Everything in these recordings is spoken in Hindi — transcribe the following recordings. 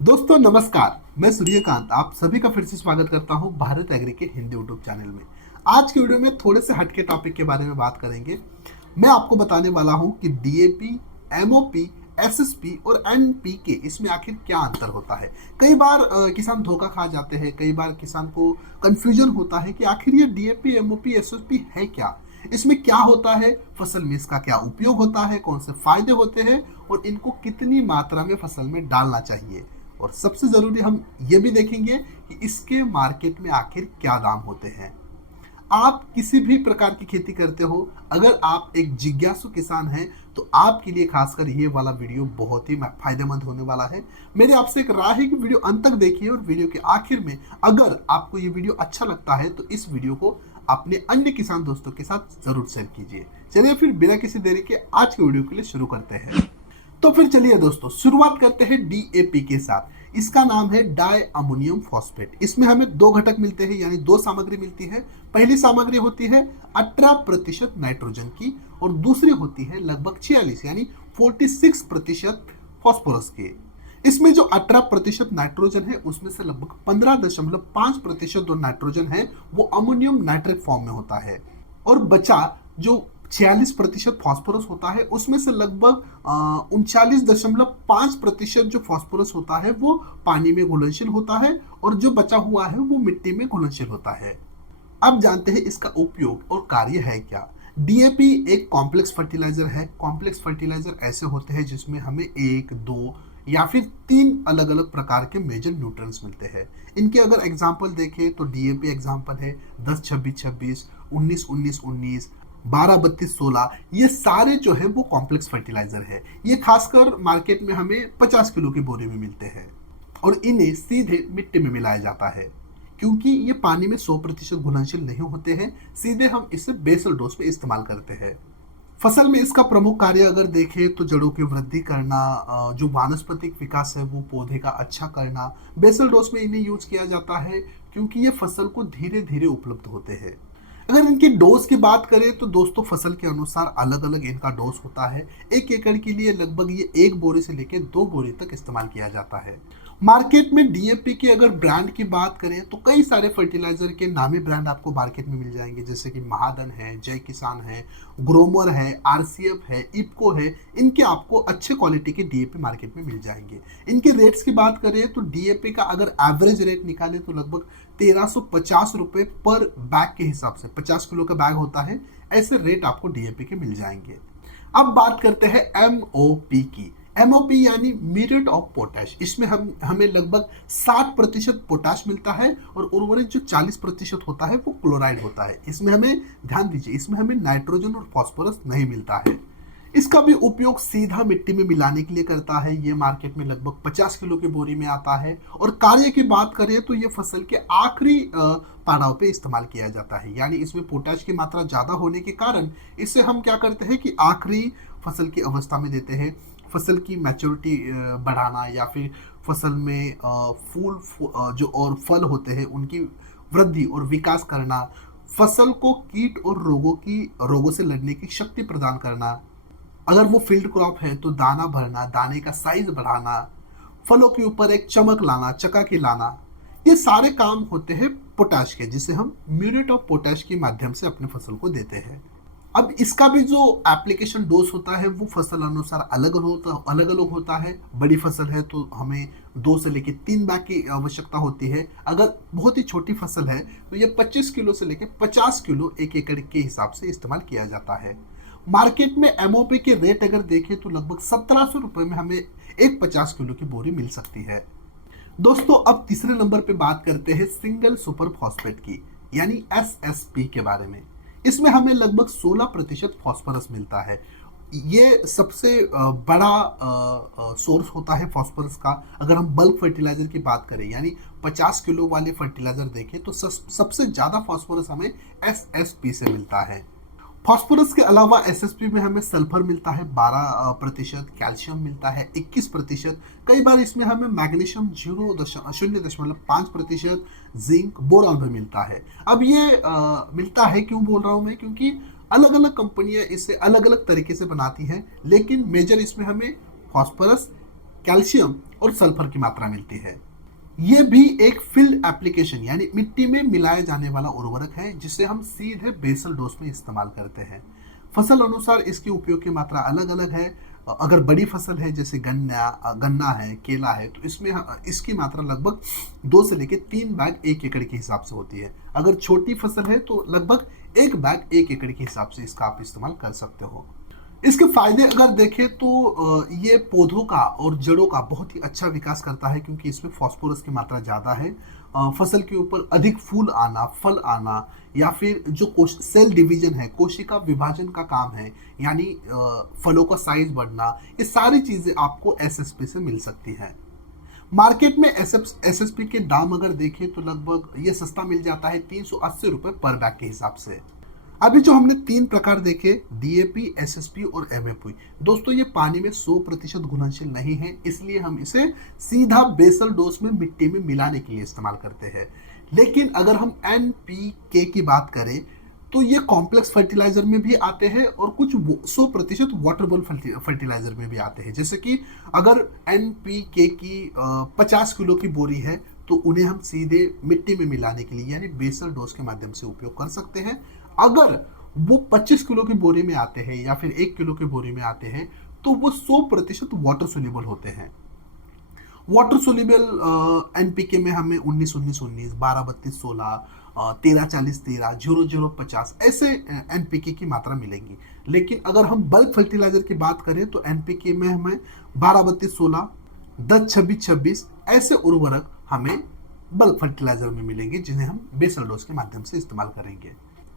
दोस्तों नमस्कार, मैं सूर्यकांत आप सभी का फिर से स्वागत करता हूं भारत एग्री के हिंदी यूट्यूब चैनल में। आज की वीडियो में थोड़े से हटके टॉपिक के बारे में बात करेंगे। मैं आपको बताने वाला हूं कि डीएपी, एमओपी, एसएसपी और एनपीके इसमें आखिर क्या अंतर होता है। कई बार किसान धोखा खा जाते हैं, कई बार किसान को कंफ्यूजन होता है कि आखिर ये डीएपी, एमओपी, एसएसपी है क्या, इसमें क्या होता है, फसल में इसका क्या उपयोग होता है, कौन से फायदे होते हैं और इनको कितनी मात्रा में फसल में डालना चाहिए। और सबसे ज़रूरी हम ये भी देखेंगे कि इसके मार्केट में आखिर क्या दाम होते हैं। आप किसी भी प्रकार की खेती करते हो, अगर आप एक जिज्ञासु किसान हैं तो आपके लिए खासकर ये वाला वीडियो बहुत ही फायदेमंद होने वाला है। मेरी आपसे एक राय है कि वीडियो अंत तक देखिए और वीडियो के आखिर में अगर आपको ये वीडियो अच्छा लगता है तो इस वीडियो को अपने अन्य किसान दोस्तों के साथ जरूर शेयर कीजिए। चलिए फिर बिना किसी देरी के आज के वीडियो के लिए शुरू करते हैं। तो फिर चलिए दोस्तों शुरुआत करते हैं डीएपी के साथ। इसका नाम है डाई अमोनियम फॉस्फेट। इसमें हमें दो घटक मिलते हैं, यानी दो सामग्री मिलती है। पहली सामग्री होती है 18% नाइट्रोजन की और दूसरी होती है लगभग 46 यानी 46% फॉस्फोरस की। इसमें जो 18% नाइट्रोजन है उसमें से लगभग 15.5% जो नाइट्रोजन है वो अमोनियम नाइट्रेट फॉर्म में होता है और बचा जो 46% फॉस्फोरस होता है उसमें से लगभग 39.5% जो फॉस्फोरस होता है वो पानी में घुलनशील होता है और जो बचा हुआ है वो मिट्टी में घुलनशील होता है। अब जानते हैं इसका उपयोग और कार्य है क्या। डीएपी एक कॉम्प्लेक्स फर्टिलाइजर है। कॉम्प्लेक्स फर्टिलाइजर ऐसे होते हैं जिसमें हमें एक, दो या फिर तीन अलग अलग प्रकार के मेजर न्यूट्रिएंट्स मिलते हैं। इनके अगर एग्जांपल देखें तो डीएपी एग्जांपल है 10-26-26, 19-19-19, 12-32-16। ये सारे जो है वो कॉम्प्लेक्स फर्टिलाइजर है। ये खासकर मार्केट में हमें 50 किलो की बोरी में मिलते हैं और इन्हें सीधे मिट्टी में मिलाया जाता है क्योंकि ये पानी में 100% घुलनशील नहीं होते हैं। सीधे हम इसे बेसल डोज पे इस्तेमाल करते हैं। फसल में इसका प्रमुख कार्य अगर देखें तो जड़ों की वृद्धि करना, जो वानस्पतिक विकास है वो पौधे का अच्छा करना। बेसल डोज में इन्हें यूज किया जाता है क्योंकि ये फसल को धीरे धीरे उपलब्ध होते हैं। अगर इनकी डोज की बात करें तो दोस्तों फसल के अनुसार अलग अलग इनका डोज होता है। 1 एकड़ के लिए लगभग ये 1 बोरी से लेकर 2 बोरी तक इस्तेमाल किया जाता है। मार्केट में डीएपी के अगर ब्रांड की बात करें तो कई सारे फर्टिलाइजर के नामी ब्रांड आपको मार्केट में मिल जाएंगे, जैसे कि महादन है, जय किसान है, ग्रोमर है, आरसीएफ है, इपको है। इनके आपको अच्छे क्वालिटी के डीएपी मार्केट में मिल जाएंगे। इनके रेट्स की बात करें तो डीएपी का अगर एवरेज रेट निकाले तो लगभग 1350 रुपए पर बैग के हिसाब से, 50 किलो का बैग होता है, ऐसे रेट आपको डीएपी के मिल जाएंगे। अब बात करते हैं एमओपी की। एमओपी यानी म्यूरेट ऑफ पोटैश। इसमें हमें लगभग 60% पोटाश मिलता है और उर्वरक जो 40% होता है वो क्लोराइड होता है। इसमें हमें ध्यान दीजिए, इसमें हमें नाइट्रोजन और फास्फोरस नहीं मिलता है। इसका भी उपयोग सीधा मिट्टी में मिलाने के लिए करता है। ये मार्केट में लगभग 50 किलो की बोरी में आता है। और कार्य की बात करें तो ये फसल के आखिरी पड़ाव पे इस्तेमाल किया जाता है, यानी इसमें पोटाश की मात्रा ज़्यादा होने के कारण इसे हम क्या करते हैं कि आखिरी फसल की अवस्था में देते हैं। फसल की मैच्योरिटी बढ़ाना या फिर फसल में जो और फल होते हैं उनकी वृद्धि और विकास करना, फसल को कीट और रोगों से लड़ने की शक्ति प्रदान करना, अगर वो फील्ड क्रॉप है तो दाना भरना, दाने का साइज बढ़ाना, फलों के ऊपर एक चमक लाना, चकाकी लाना, ये सारे काम होते हैं पोटाश के, जिसे हम म्यूरेट ऑफ पोटाश के माध्यम से अपने फसल को देते हैं। अब इसका भी जो एप्लीकेशन डोज होता है वो फसल अनुसार अलग अलग होता है। बड़ी फसल है तो हमें 2 से लेकर 3 बैग की आवश्यकता होती है। अगर बहुत ही छोटी फसल है तो ये 25 किलो से लेकर 50 किलो 1 एकड़ के हिसाब से इस्तेमाल किया जाता है। मार्केट में एमओपी के रेट अगर देखें तो लगभग 1700 रुपए में हमें एक 50 किलो की बोरी मिल सकती है। दोस्तों अब तीसरे नंबर पे बात करते हैं सिंगल सुपर फॉस्फेट की, यानी एसएसपी के बारे में। इसमें हमें लगभग 16% फॉस्फोरस मिलता है। ये सबसे बड़ा सोर्स होता है फॉस्फोरस का। अगर हम बल्क फर्टिलाइजर की बात करें यानी 50 किलो वाले फर्टिलाइजर देखें तो सबसे ज़्यादा फॉस्फोरस हमें एसएसपी से मिलता है। फास्फोरस के अलावा एसएसपी में हमें सल्फर मिलता है 12%, कैल्शियम मिलता है 21%, कई बार इसमें हमें मैग्नीशियम 0.5%, जिंक, बोरॉन भी मिलता है। अब ये मिलता है क्यों बोल रहा हूँ मैं, क्योंकि अलग अलग कंपनियां इसे अलग अलग तरीके से बनाती हैं, लेकिन मेजर इसमें हमें फास्फोरस, कैल्शियम और सल्फर की मात्रा मिलती है। ये भी एक फील्ड एप्लीकेशन यानी मिट्टी में मिलाया जाने वाला उर्वरक है जिसे हम सीधे बेसल डोज में इस्तेमाल करते हैं। फसल अनुसार इसके उपयोग की मात्रा अलग अलग है। अगर बड़ी फसल है जैसे गन्ना है, केला है, तो इसमें इसकी मात्रा लगभग 2 से लेकर 3 बैग 1 एकड़ के हिसाब से होती है। अगर छोटी फसल है तो लगभग 1 बैग 1 एकड़ के हिसाब से इसका आप इस्तेमाल कर सकते हो। इसके फायदे अगर देखें तो ये पौधों का और जड़ों का बहुत ही अच्छा विकास करता है क्योंकि इसमें फास्फोरस की मात्रा ज़्यादा है। फसल के ऊपर अधिक फूल आना, फल आना या फिर जो सेल डिवीजन है, कोशिका विभाजन का काम है, यानी फलों का साइज बढ़ना, ये सारी चीज़ें आपको एसएसपी से मिल सकती है। मार्केट में एसएसपी के दाम अगर देखें तो लगभग ये सस्ता मिल जाता है 380 रुपये पर बैग के हिसाब से। अभी जो हमने 3 प्रकार देखे, डीएपी, एसएसपी और एमओपी, दोस्तों ये पानी में 100% घुलनशील नहीं है, इसलिए हम इसे सीधा बेसल डोज में मिट्टी में मिलाने के लिए इस्तेमाल करते हैं। लेकिन अगर हम एनपीके की बात करें तो ये कॉम्प्लेक्स फर्टिलाइजर में भी आते हैं और कुछ 100% वाटरबोल फर्टिलाइजर में भी आते हैं। जैसे कि अगर एनपीके की 50 किलो की बोरी है तो उन्हें हम सीधे मिट्टी में मिलाने के लिए यानी बेसल डोज के माध्यम से उपयोग कर सकते हैं। अगर वो 25 किलो की बोरी में आते हैं या फिर 1 किलो की बोरी में आते हैं तो वो 100% वाटर सोल्यूबल होते हैं। वाटर सोल्यूबल एनपीके में हमें 19-19-19, 12-32-16, 13-40-13, 00-50 ऐसे एनपीके की मात्रा मिलेंगी। लेकिन अगर हम बल्क फर्टिलाइजर की बात करें तो एनपीके में हमें 12-32-16, 10-26-26 ऐसे उर्वरक हमें बल्क फर्टिलाइजर में मिलेंगे जिन्हें हम बेसल डोज के माध्यम से इस्तेमाल करेंगे।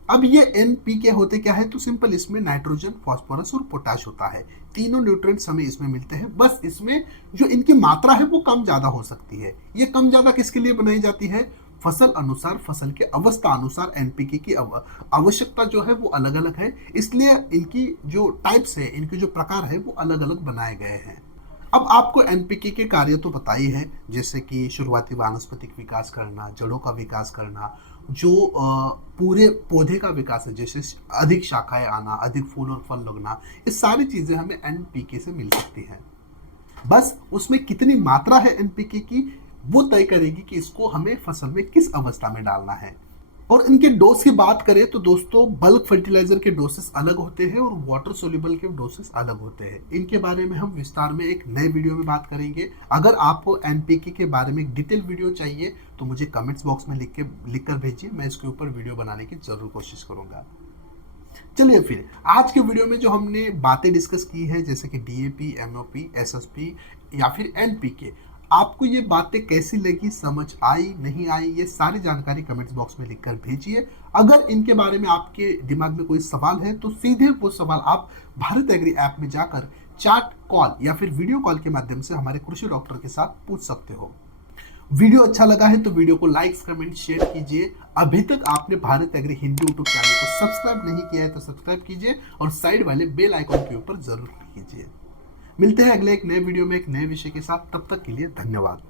अब ये एनपीके होते क्या है, तो सिंपल इसमें नाइट्रोजन, फास्फोरस और पोटाश होता है। तीनों न्यूट्रिएंट्स हमें इसमें मिलते हैं, बस इसमें जो इनकी मात्रा है वो कम ज्यादा हो सकती है। ये कम ज्यादा किसके लिए बनाई जाती है, फसल अनुसार, फसल के अवस्था अनुसार एनपीके की आवश्यकता जो है वो अलग अलग है, इसलिए इनकी जो टाइप्स है, इनके जो प्रकार है वो अलग अलग बनाए गए हैं। अब आपको एनपीके के कार्य तो बताइए हैं, जैसे कि शुरुआती वानस्पतिक विकास करना, जड़ों का विकास करना, जो पूरे पौधे का विकास है, जैसे अधिक शाखाएं आना, अधिक फूल और फल लगना, ये सारी चीजें हमें एनपीके से मिल सकती हैं। बस उसमें कितनी मात्रा है एनपीके की वो तय करेगी कि इसको हमें फसल में किस अवस्था में डालना है। और इनके डोज की बात करें तो दोस्तों बल्क फर्टिलाइजर के डोसेस अलग होते हैं और वाटर सोल्यूबल के डोसेस अलग होते हैं। इनके बारे में हम विस्तार में एक नए वीडियो में बात करेंगे। अगर आपको एनपीके के बारे में एक डिटेल वीडियो चाहिए तो मुझे कमेंट्स बॉक्स में लिख कर भेजिए, मैं इसके ऊपर वीडियो बनाने की जरूर कोशिश करूंगा। चलिए फिर आज के वीडियो में जो हमने बातें डिस्कस की है, जैसे कि डीएपी, एमओपी, एसएसपी या फिर एनपीके, आपको ये बातें कैसी लगी, समझ आई नहीं आई, ये सारी जानकारी कमेंट्स बॉक्स में लिखकर भेजिए। अगर इनके बारे में आपके दिमाग में कोई सवाल है तो सीधे वो सवाल आप भारत एग्री ऐप में जाकर चैट, कॉल या फिर वीडियो कॉल के माध्यम से हमारे कृषि डॉक्टर के साथ पूछ सकते हो। वीडियो अच्छा लगा है तो वीडियो को लाइक, कमेंट, शेयर कीजिए। अभी तक आपने Bharat agri Hindi YouTube channel को सब्सक्राइब नहीं किया है तो सब्सक्राइब कीजिए और साइड वाले बेल आइकन के ऊपर जरूर क्लिक कीजिए। मिलते हैं अगले एक नए वीडियो में एक नए विषय के साथ, तब तक के लिए धन्यवाद।